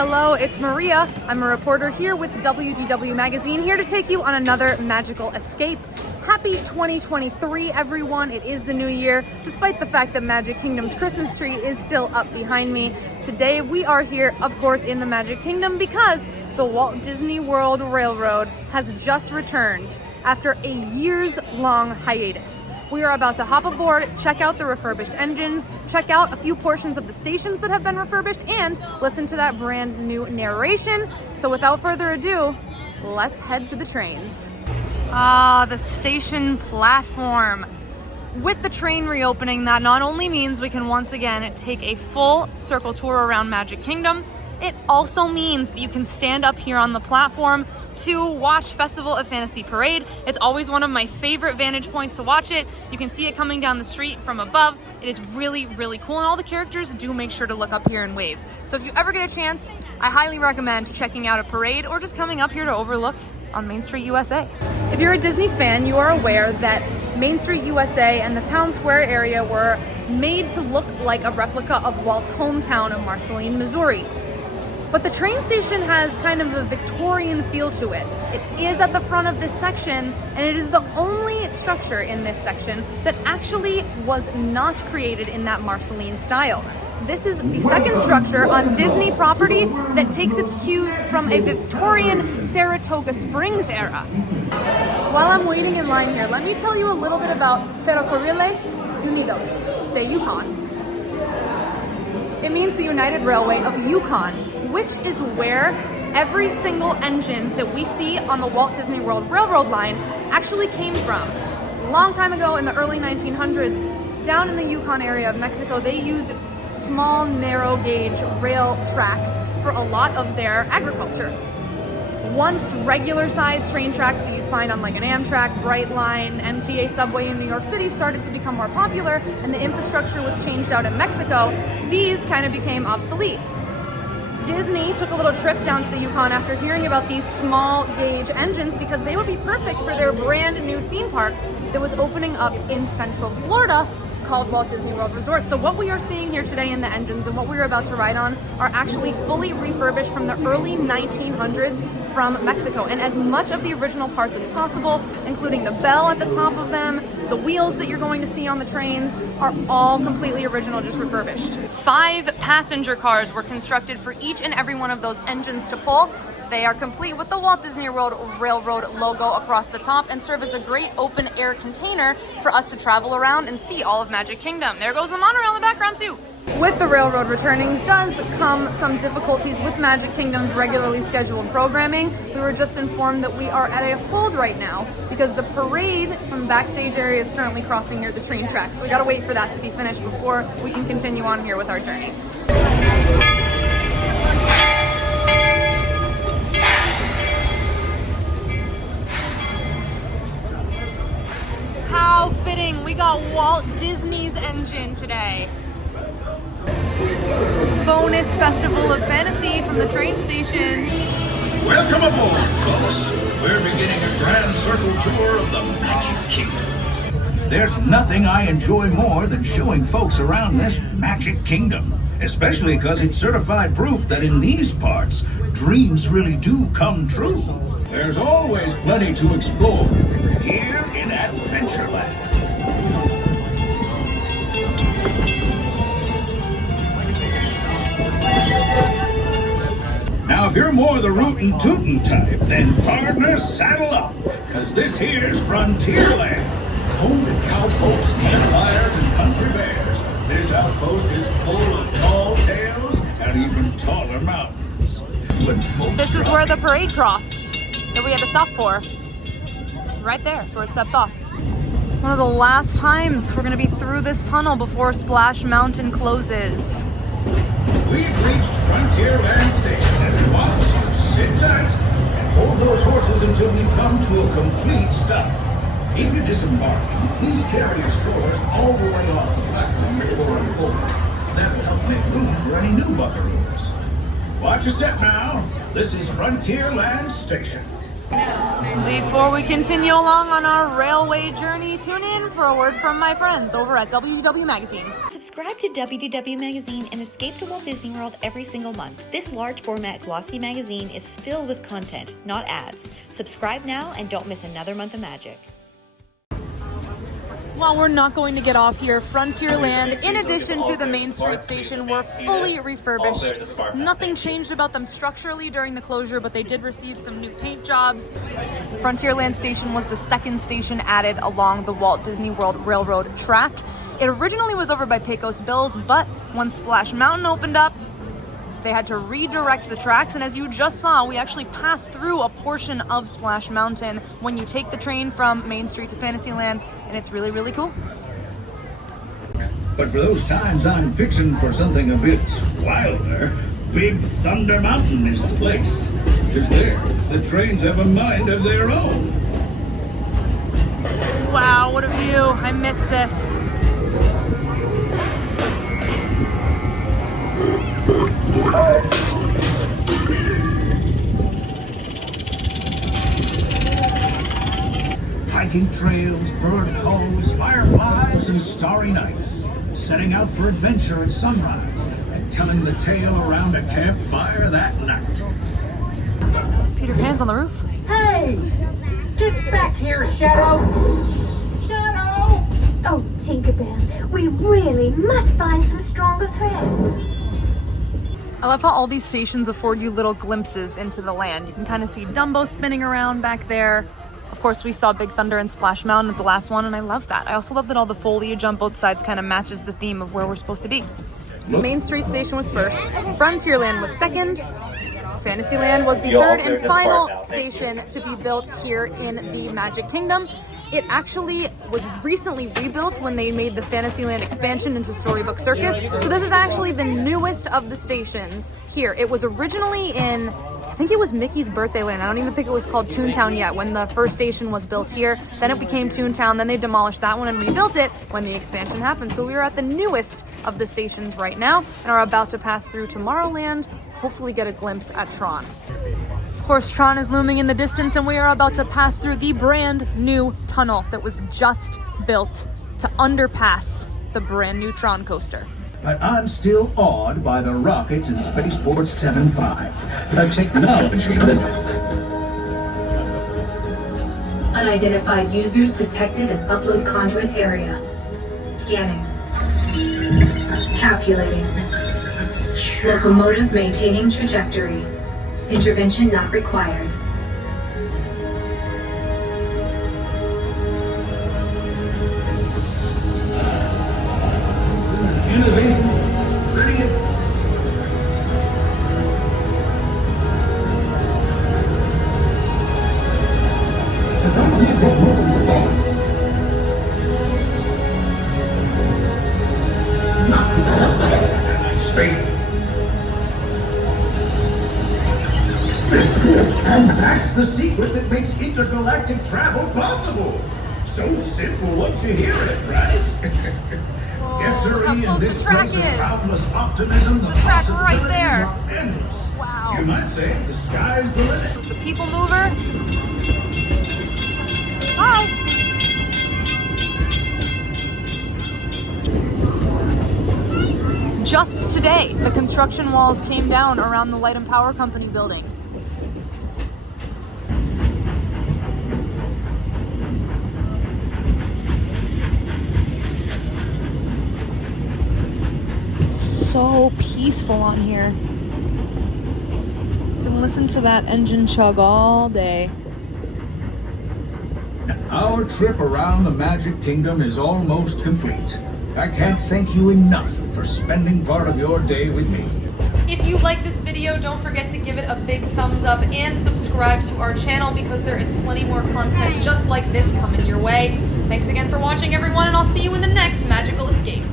hello, it's Maria. I'm a reporter here with WDW Magazine, here to take you on another magical escape. Happy 2023, everyone. It is the new year, despite the fact that Magic Kingdom's Christmas tree is still up behind me. Today, we are here, of course, in the Magic Kingdom because the Walt Disney World Railroad has just returned after a years-long hiatus. We are about to hop aboard, check out the refurbished engines, check out a few portions of the stations that have been refurbished, and listen to that brand new narration. So without further ado, let's head to the trains. The station platform. With the train reopening, that not only means we can once again take a full circle tour around Magic Kingdom, it also means that you can stand up here on the platform to watch Festival of Fantasy Parade. It's always one of my favorite vantage points to watch it. You can see it coming down the street from above. It is really, really cool, and all the characters do make sure to look up here and wave. So if you ever get a chance, I highly recommend checking out a parade or just coming up here to overlook on Main Street USA. If you're a Disney fan, you are aware that Main Street USA and the town square area were made to look like a replica of Walt's hometown of Marceline, Missouri. But the train station has kind of a Victorian feel to it. It is at the front of this section, and it is the only structure in this section that actually was not created in that Marceline style. This is the second structure on Disney property that takes its cues from a Victorian Saratoga Springs era. While I'm waiting in line here, let me tell you a little bit about Ferrocarriles Unidos de Yukon. It means the United Railway of Yukon, which is where every single engine that we see on the Walt Disney World Railroad line actually came from. A long time ago in the early 1900s, down in the Yukon area of Mexico, they used small, narrow gauge rail tracks for a lot of their agriculture. Once regular sized train tracks that you'd find on like an Amtrak, Brightline, MTA subway in New York City started to become more popular and the infrastructure was changed out in Mexico, these kind of became obsolete. Disney took a little trip down to the Yukon after hearing about these small gauge engines because they would be perfect for their brand new theme park that was opening up in Central Florida called Walt Disney World Resort. So what we are seeing here today in the engines and what we're about to ride on are actually fully refurbished from the early 1900s from Mexico. And as much of the original parts as possible, including the bell at the top of them, the wheels that you're going to see on the trains, are all completely original, just refurbished. 5 passenger cars were constructed for each and every one of those engines to pull. They are complete with the Walt Disney World Railroad logo across the top and serve as a great open air container for us to travel around and see all of Magic Kingdom. There goes the monorail in the background too. With the railroad returning does come some difficulties with Magic Kingdom's regularly scheduled programming. We were just informed that we are at a hold right now because the parade from the backstage area is currently crossing near the train tracks. So we gotta wait for that to be finished before we can continue on here with our journey. How fitting, we got Walt Disney's engine today. Bonus Festival of Fantasy from the train station. Welcome aboard, folks. We're beginning a grand circle tour of the Magic Kingdom. There's nothing I enjoy more than showing folks around this Magic Kingdom, especially because it's certified proof that in these parts, dreams really do come true. There's always plenty to explore here in Adventureland. Now, if you're more the rootin' tootin' type, then partner, saddle up, because this here's Frontierland, home to cowpokes, campfires, and country bears. This outpost is full of tall tales and even taller mountains. This is where the parade crossed that we had to stop for. Right there, where it steps off. One of the last times we're going to be through this tunnel before Splash Mountain closes. We've reached Frontierland Station, everyone, so sit tight and hold those horses until we come to a complete stop. If you're disembarking, please carry your strollers all the way off the platform before unfolding. That will help make room for any new buckaroos. Watch your step now. This is Frontierland Station. Before we continue along on our railway journey, tune in for a word from my friends over at WDW Magazine. Subscribe to WDW Magazine and escape to Walt Disney World every single month. This large format glossy magazine is filled with content, not ads. Subscribe now and don't miss another month of magic. While we're not going to get off here, Frontierland, in addition to the Main Street station, were fully refurbished. Nothing changed about them structurally during the closure, but they did receive some new paint jobs. Frontierland station was the second station added along the Walt Disney World Railroad track. It originally was over by Pecos Bills, but when Splash Mountain opened up, they had to redirect the tracks, and as you just saw, we actually passed through a portion of Splash Mountain when you take the train from Main Street to Fantasyland, and it's really, really cool. But for those times I'm fixing for something a bit wilder, Big Thunder Mountain is the place. Because there, the trains have a mind of their own. Wow, what a view. I missed this. Hiking trails, bird calls, fireflies, and starry nights. Setting out for adventure at sunrise and telling the tale around a campfire that night. Peter Pan's on the roof. Hey! Get back here, Shadow! Shadow! Oh, Tinkerbell, we really must find some stronger threads. I love how all these stations afford you little glimpses into the land. You can kind of see Dumbo spinning around back there. Of course, we saw Big Thunder and Splash Mountain at the last one, and I love that. I also love that all the foliage on both sides kind of matches the theme of where we're supposed to be. Main Street Station was first, Frontierland was second, Fantasyland was the third and final station to be built here in the Magic Kingdom. It actually was recently rebuilt when they made the Fantasyland expansion into Storybook Circus. So this is actually the newest of the stations here. It was originally in, I think it was Mickey's Birthday Land. I don't even think it was called Toontown yet when the first station was built here. Then it became Toontown. Then they demolished that one and rebuilt it when the expansion happened. So we are at the newest of the stations right now and are about to pass through Tomorrowland, hopefully get a glimpse at Tron. Of course, Tron is looming in the distance, and we are about to pass through the brand new tunnel that was just built to underpass the brand new Tron coaster. But I'm still awed by the rockets in Spaceport 7.5. The technology. Unidentified users detected in upload conduit area. Scanning. Calculating. Locomotive maintaining trajectory. Intervention not required. Innovating. Ready. Space. And that's the secret that makes intergalactic travel possible. So simple once you hear it, right? Yes, sir. How close the track is. Boundless optimism. The track right there. possibilities are endless. Wow. You might say the sky's the limit. It's the people mover. Hi. Just today, the construction walls came down around the Light and Power Company building. So peaceful on here. You can listen to that engine chug all day. Our trip around the Magic Kingdom is almost complete. I can't thank you enough for spending part of your day with me. If you like this video, don't forget to give it a big thumbs up and subscribe to our channel because there is plenty more content just like this coming your way. Thanks again for watching, everyone, and I'll see you in the next Magical Escape.